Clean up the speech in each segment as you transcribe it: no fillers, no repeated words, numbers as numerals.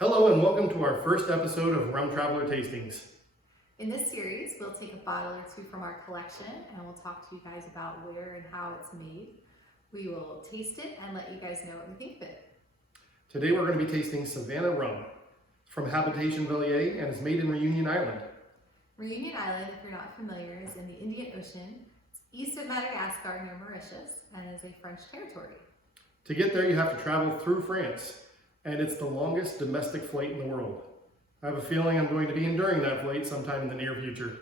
Hello and welcome to our first episode of Rum Traveler Tastings. In this series, we'll take a bottle or two from our collection and we'll talk to you guys about where and how it's made. We will taste it and let you guys know what we think of it. Today we're going to be tasting Savanna rum from Habitation Velier and is made in Reunion Island. Reunion Island, if you're not familiar, is in the Indian Ocean. It's east of Madagascar near Mauritius and is a French territory. To get there you have to travel through France, and it's the longest domestic flight in the world. I have a feeling I'm going to be enduring that flight sometime in the near future.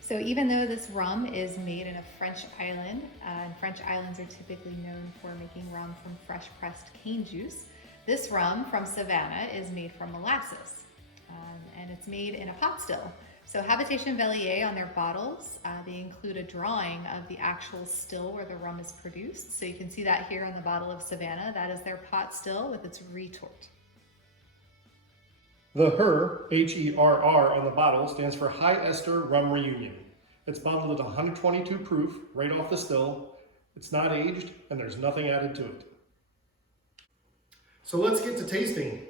So even though this rum is made in a French island, and French islands are typically known for making rum from fresh pressed cane juice, this rum from Savanna is made from molasses, and it's made in a pot still. So Habitation Velier, on their bottles, they include a drawing of the actual still where the rum is produced. So you can see that here on the bottle of Savanna. That is their pot still with its retort. The HERR, H-E-R-R, on the bottle stands for high-ester rum reunion. It's bottled at 122 proof, right off the still. It's not aged, and there's nothing added to it. So let's get to tasting.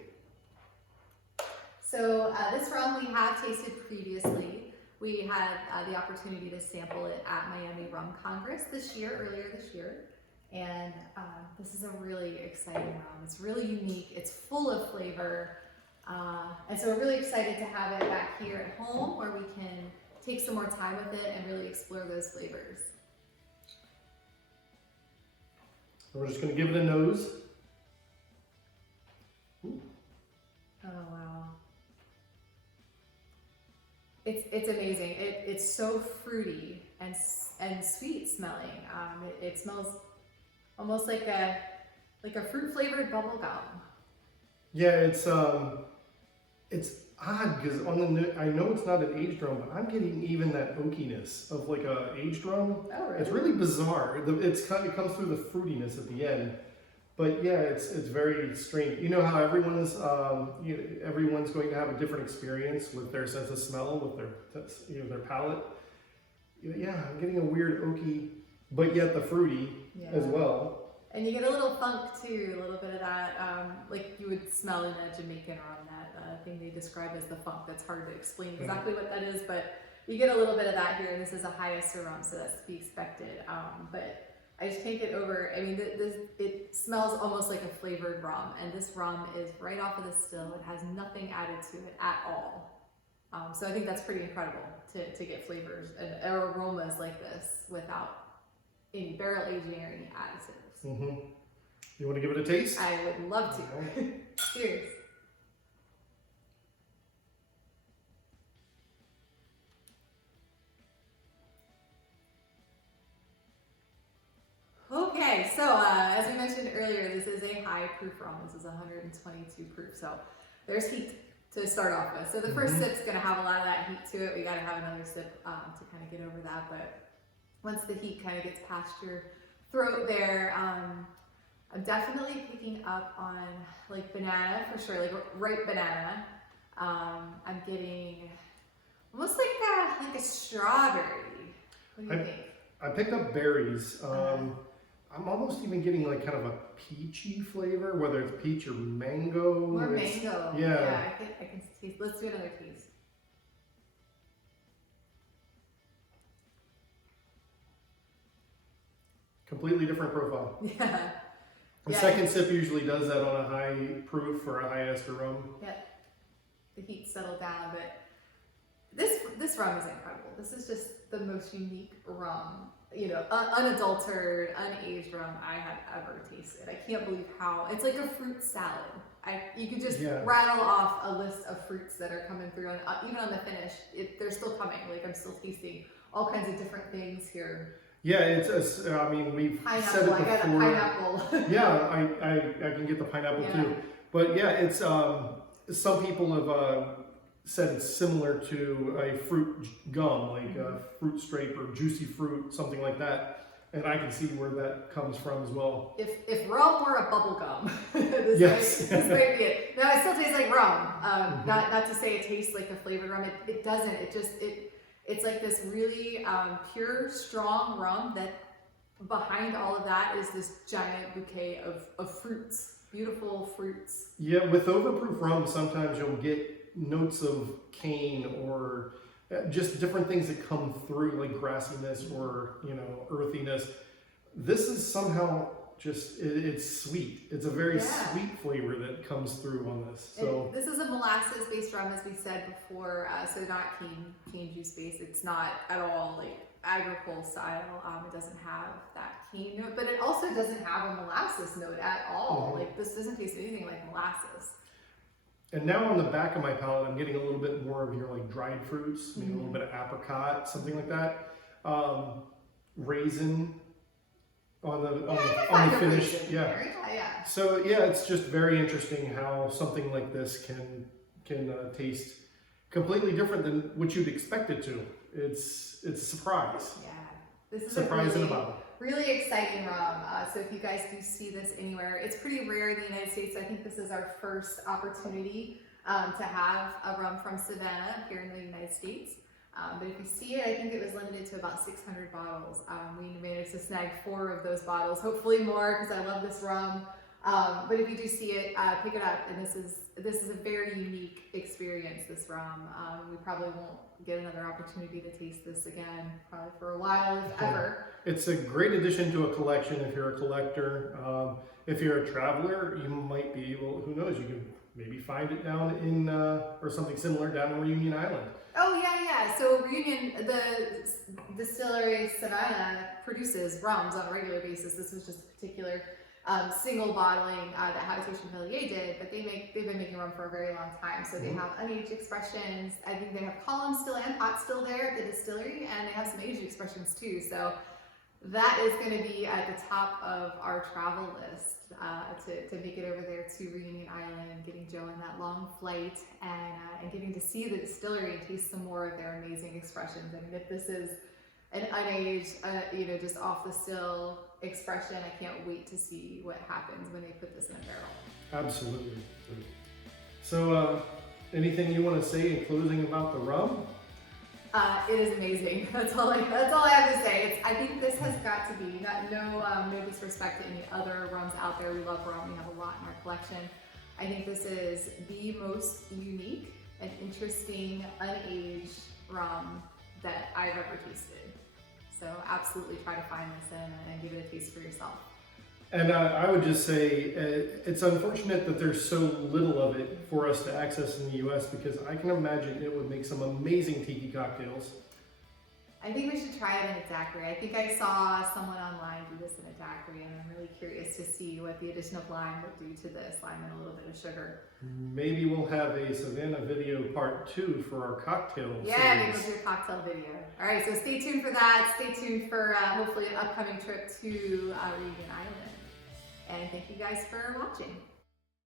So this rum we have tasted previously. We had the opportunity to sample it at Miami Rum Congress earlier this year. And this is a really exciting rum. It's really unique. It's full of flavor. And so we're really excited to have it back here at home where we can take some more time with it and really explore those flavors. We're just going to give it a nose. Ooh. Oh, wow. It's amazing. It's so fruity and sweet smelling. It smells almost like a fruit flavored bubble gum. Yeah, it's odd because I know it's not an aged rum, but I'm getting even that oakiness of like a aged rum. Oh, really? It's really bizarre. It comes through the fruitiness at the end, but yeah, it's very strange. You know how everyone's going to have a different experience with their sense of smell, with their palate. Yeah, I'm getting a weird oaky, but yet the fruity as well. And you get a little funk too, a little bit of that, like you would smell in a Jamaican rum, that thing they describe as the funk. That's hard to explain exactly what that is, but you get a little bit of that here. This is a high-ester rum, so that's to be expected. But I just can't get over, I mean, it smells almost like a flavored rum, and this rum is right off of the still. It has nothing added to it at all. So I think that's pretty incredible to get flavors and aromas like this without any barrel aging or any additives. Mm-hmm. You want to give it a taste? I would love to. Right. Cheers. Okay, so as we mentioned earlier, this is a high proof rum. This is 122 proof, so there's heat to start off with. So the first sip's going to have a lot of that heat to it. We got to have another sip to kind of get over that, but once the heat kind of gets past your throat there, I'm definitely picking up on like banana for sure, like ripe banana. I'm getting almost like a strawberry. What do you think? I picked up berries. I'm almost even getting like kind of a peachy flavor, whether it's peach or mango. More mango. Yeah, I can taste. Let's do another taste. Completely different profile. Yeah. The second sip usually does that on a high proof or a high ester rum. Yep. The heat settled down, but this rum is incredible. This is just the most unique rum, unadulterated, unaged rum I have ever tasted. I can't believe how it's like a fruit salad. You could just rattle off a list of fruits that are coming through, and even on the finish, they're still coming. Like I'm still tasting all kinds of different things here. Yeah, I mean, we've said it before. I got a pineapple. Yeah, I can get the pineapple too. But yeah, it's some people have said it's similar to a fruit gum, like a fruit stripe or juicy fruit, something like that. And I can see where that comes from as well. If rum were a bubble gum, this might be it. Now it still tastes like rum. Not to say it tastes like a flavored rum. It doesn't. It's like this really pure, strong rum that behind all of that is this giant bouquet of fruits, beautiful fruits. Yeah, with overproof rum, sometimes you'll get notes of cane or just different things that come through, like grassiness or, you know, earthiness. This is somehow just, it's sweet. It's a very sweet flavor that comes through on this. So this is a molasses-based rum, as we said before, so not cane juice based. It's not at all like agricole style. It doesn't have that cane note, but it also doesn't have a molasses note at all. Like this doesn't taste anything like molasses. And now on the back of my palate, I'm getting a little bit more of your like dried fruits, maybe a little bit of apricot, something like that. Raisin on the finish. Yeah. So yeah, it's just very interesting how something like this can taste completely different than what you'd expect it to. It's a surprise. Yeah, this is surprise in a bottle. Really exciting rum. So if you guys do see this anywhere, it's pretty rare in the United States. I think this is our first opportunity to have a rum from Savannah here in the United States. But if you see it, I think it was limited to about 600 bottles. We managed to snag 4 of those bottles, hopefully more, because I love this rum. But if you do see it, pick it up. And this is a very unique experience, this rum. We probably won't get another opportunity to taste this again, probably for a while, if ever. It's a great addition to a collection if you're a collector. If you're a traveler, you might be able, who knows, you can maybe find it down in, or something similar down in Reunion Island. Oh, yeah. So Reunion, the Distillerie Savanna produces rums on a regular basis. This was just a particular single bottling that Habitation Velier did, but they've been making rum for a very long time. So they have unaged expressions. I think they have columns still and pots still there at the distillery, and they have some aged expressions too. So that is going to be at the top of our travel list to make it over there to Reunion Island, getting Joe on that long flight, and getting to see the distillery and taste some more of their amazing expressions. I mean, if this is an unaged, just off the still expression, I can't wait to see what happens when they put this in a barrel. Absolutely. So, anything you want to say in closing about the rum? It is amazing. That's all I have to say. I think this has got to be no disrespect to any other rums out there. We love rum. We have a lot in our collection. I think this is the most unique and interesting unaged rum that I've ever tasted. So absolutely try to find this and give it a taste for yourself. And I would just say it's unfortunate that there's so little of it for us to access in the U.S. because I can imagine it would make some amazing tiki cocktails. I think we should try it in a daiquiri. I think I saw someone online do this in a daiquiri, and I'm really curious to see what the addition of lime would do to this. Lime and a little bit of sugar. Maybe we'll have a Savannah video part 2 for our cocktail series. Maybe we'll do a cocktail video. All right, so stay tuned for that. Stay tuned for hopefully an upcoming trip to Reunion Island. And thank you guys for watching.